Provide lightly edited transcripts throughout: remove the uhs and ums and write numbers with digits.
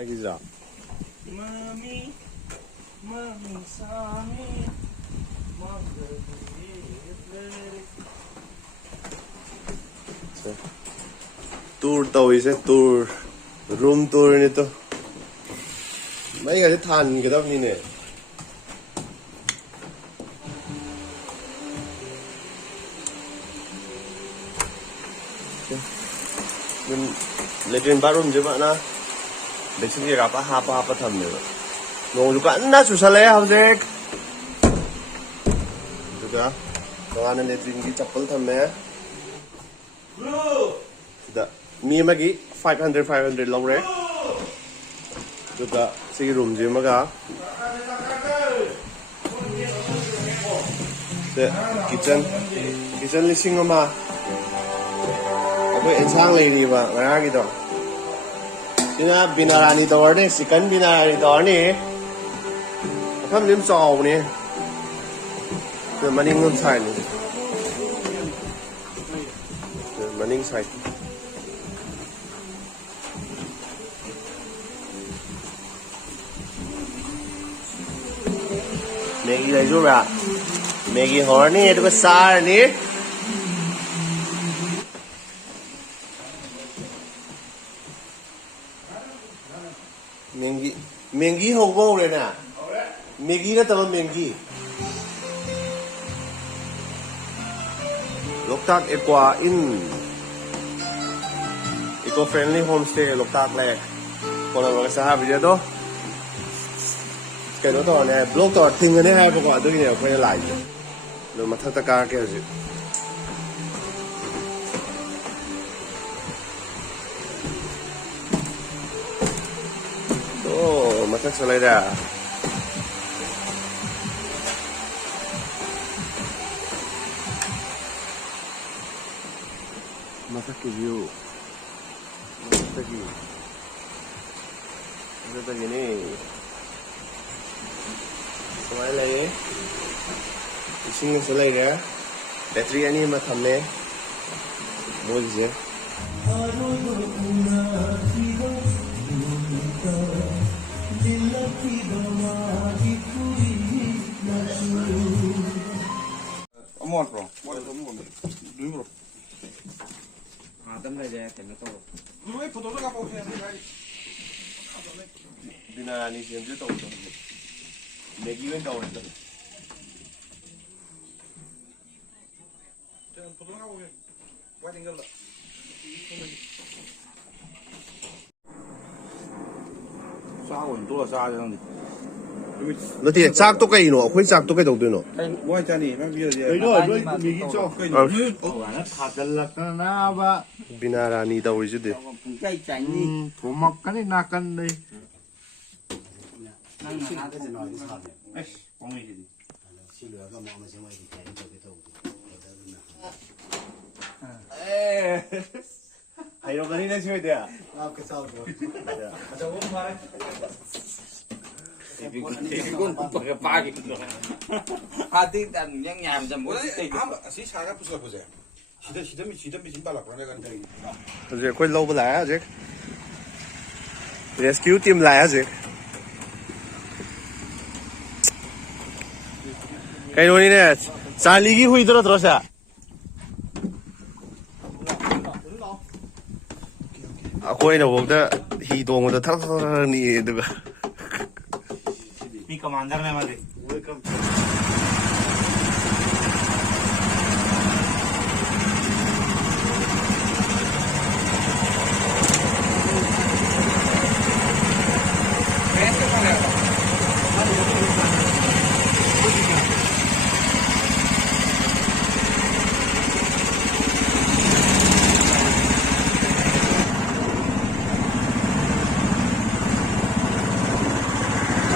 하기자. tour tàu sẽ tour room tour này to mấy người than cái đó như này mình lekin bathroom chứ bạn na để xin gì gặp apa thầm nữa ngồi lúc ăn na susah leh howsek juga kalau anda lekin kita chapel thầm nè sudah mi magi 500 lâu đấy juga si room gì mà cả kitchen lising mà aku insang lagi ba ngara gitu sina binarani tawar ni chicken binarani tawar ni apam lim saw ni the maning ngun sai ni the maning sai Maggie lai jo ba Maggie hor ni itu besar ni Mengi hậu vô này nè, Mengi nó tao Mengi, loktak eco-friendly homestay loktak-lake, kalau orang sahabat dia tu, cái đó tao này blog tao tin cái này hay không có, tôi nghĩ là quay lại, rồi mà thắc cái cái gì. Oh, masak selera. Masak ke view. Masak lagi. Ada lagi ni. Semua lagi. Ising selera. Bateri ni macam ni. Boleh je. Một rồi, một đứa rồi. Tấm này ra thì nó to. Mấy phụ nữ nó gặp ok này. Binarani xem chứ tàu rồi. Maggie bên tàu này. Phụ nữ nó gặp ok. Quá tình rồi. Sao ổn tôi là sao vậy? Nó thì chắc tôi cái nó, khuyên chắc tôi cái đầu tiên nó. Ngoài cha này, bây giờ gì? Đấy rồi, mình nghĩ cho. Nó thật là na ba. Binarani tàu rồi chứ đi. Cây chanh đi. Thủ mọc cái này na cân đây. Năng mà cái gì nói cái sao này? Không gì đi. Xin lỗi các mong mà xem thì thấy cho cái tàu. Hay đâu cái này chơi đấy à? Cái sao rồi? Đâu có phải. Igun pakai pagi tu. Hati dan yang nyam jam boleh. Si saya pusat pusat. Kita mesti balak orang kan dari. Rồi quay lâu lại á chứ. Rescue team lại á chứ. Cái đồ này nè, Charlie cái hui đó terus à? Aku ini waktu hidung udah thar ni itu. Ini komandarnya mati. Welcome.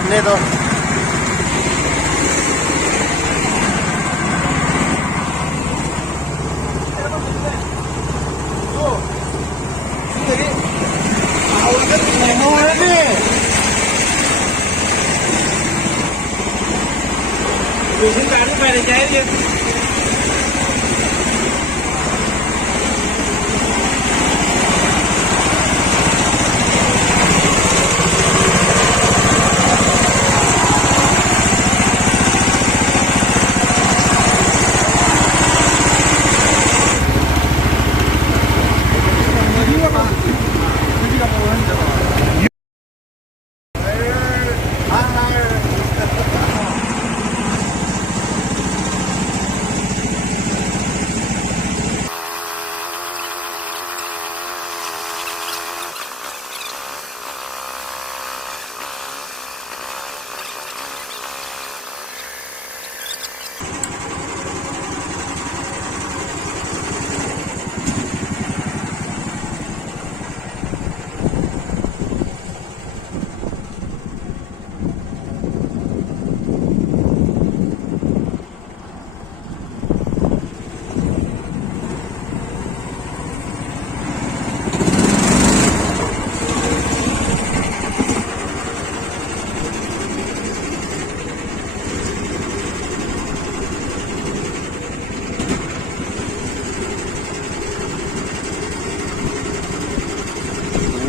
Ini tuh. Chúng ta đi về để cháy đi.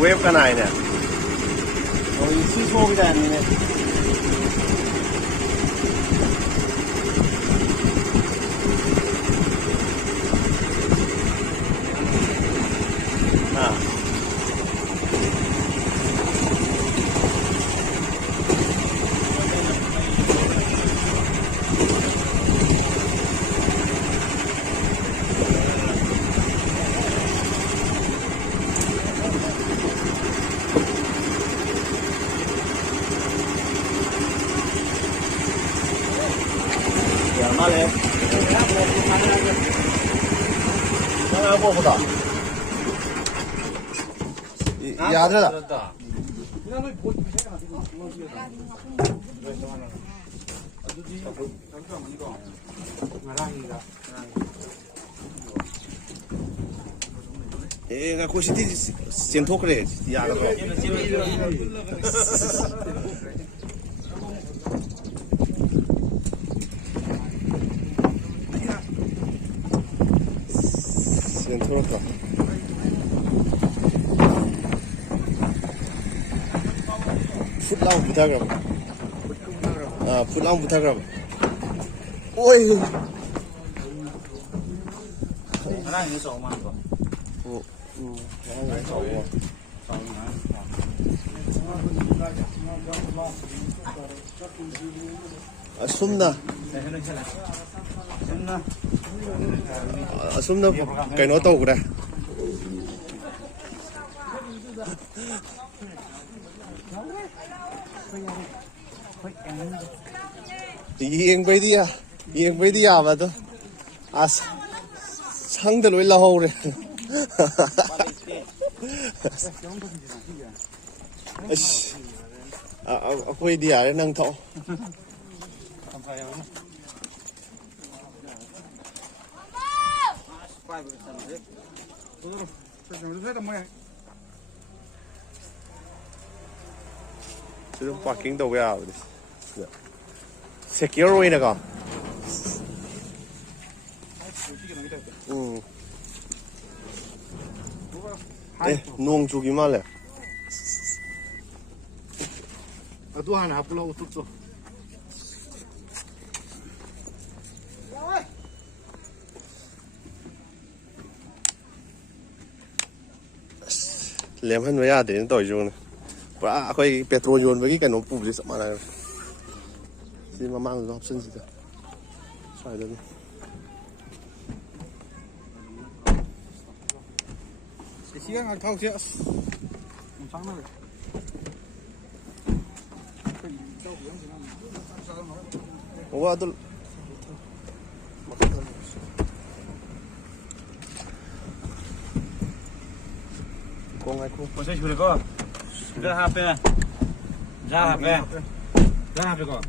เวฟกันไหนเนี่ยโอ้ยซีโซ่ไปแต่นี้เนี่ยมาเลยมา보다 야들다 얘가 고시티 센토 그래 야가 센토로까 풋라운 부탁을 아 풋라운 부탁을 오이 하나 이거 좀 많은 거. 아 숨나 아 숨나 cái nó tàu kìa yên bây đi à mà tôi à sang từ lối lâu rồi quay đi à năng thọ 지금 파킹 도구야. secure 이네가. 농 주기만 해. 또 하나 불러고 또. Lém hơn với đến tỏi rồi này. Và quay petrol dồn với cái nón phụ gì sợ mà này. Xin mà mang được option gì đó. Xoay được. cái chiếc ăn thau chưa sáng rồi 와, 또 공할 거. Có chơi chụp được không? Ra hạp đây. Ra hạp đây. Ra hạp được không?